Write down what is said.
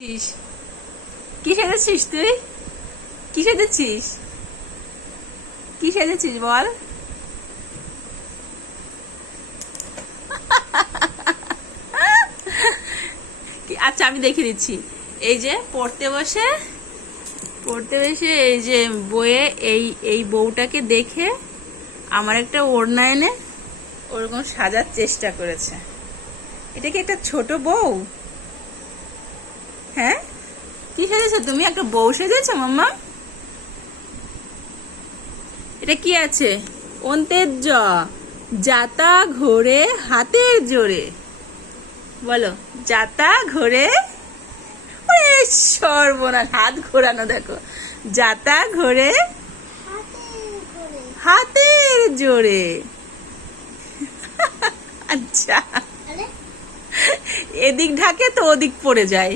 কি সেজেছিস তুই? কি সেজেছিস? কি সেজেছিস বল? আচ্ছা আমি দেখে দিচ্ছি। এই যে পড়তে বসে এই যে বইয়ে এই বউটাকে দেখে আমার একটা ওড়না এনে ওরকম সাজার চেষ্টা করেছে। এটা কি একটা ছোট বউ? হ্যাঁ, কি সেজেছো তুমি? একটা বউ সেজেছো মাম্মা? এটা কি আছে? অন্তের জ, যাতা ঘোরে হাতের জোরে। বলো, যাতা ঘোরে। ওরে সর্বনাশ, হাত ঘোরানো দেখো। যাতা ঘোরে হাতের জোরে। আচ্ছা, এদিক ঢাকে তো ওদিক পড়ে যায়।